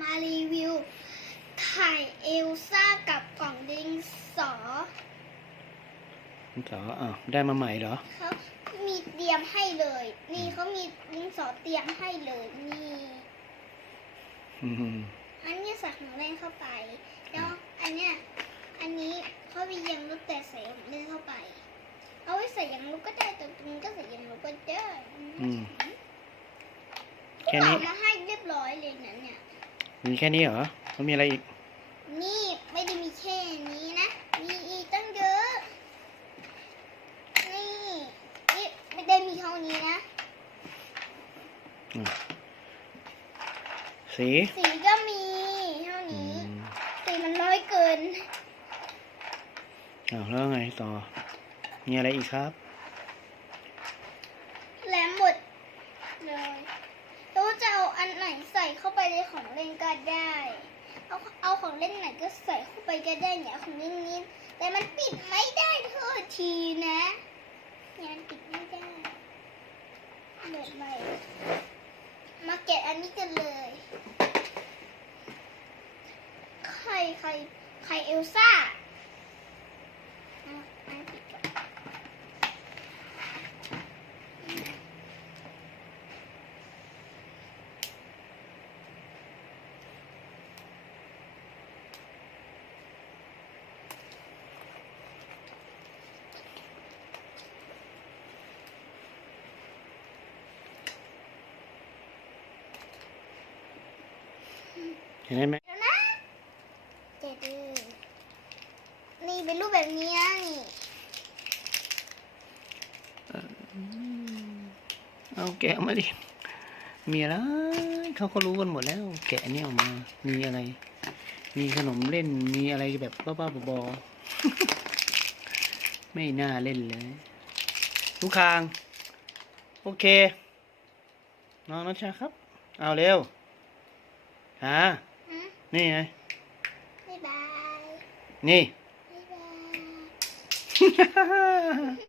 มารีวิว ไข่เอลซ่ากับกล่องดินสอดินสออ้าวได้มาใหม่เหรอเขามีเตรียมให้เลย นี่เขามีดินสอเตรียมให้เลยนี่อืมอันนี้ใส่ของเล่นเข้าไป แล้วอันเนี้ยอันนี้เขามียังลูกแต่ใส่ของเล่นเข้าไป เอาไว้ใส่ยังลูกก็ได้แต่ตรงนี้ก็ใส่ยังลูกก็ได้อืมเขาแค่บอนี้ มีแค่นี้เหรอแล้วมีอะไรอีก นี่ไม่ได้มีแค่นี้นะ มีอีกตั้งเยอะ นี่นี่ไม่ได้มีเท่านี้นะ สีสีก็มีเท่าอืนี้ มสีมันน้อยเกิน อ้าวแล้วไงต่อ มีอะไรอีกครับ แล้วหมดเลยแล้วจะเอันไหนใส่เข้าไปในของเล่นก็ได้ เอาเอาของเล่นไหนก็ใส่เข้าไปก็ได้เนี่ยของเล่นนี้ แต่มันปิดไม่ได้โทษทีนะเนี่ยมันปิดไม่ได้เปิดใหม่มาแกะอันนี้กันเลยไข่ไข่ไข่เอลซ่า เห็นได้ไหมแล้วนะเจ็ดดื้อนี่เป็นรูปแบบนี้นะนี่เอาแกะมาดิ มีอะไรเขาก็รู้กันหมดแล้ว แกะอันนี้ออกมา มีอะไร มีขนมเล่น มีอะไรแบบบ้าๆบอๆไม่น่าเล่นเลยลูกคาง โอเคน้องนัชชาครับ เอาเร็ว หาอืมนี่ไง บ๊ายบายนี่ บ๊ายบาย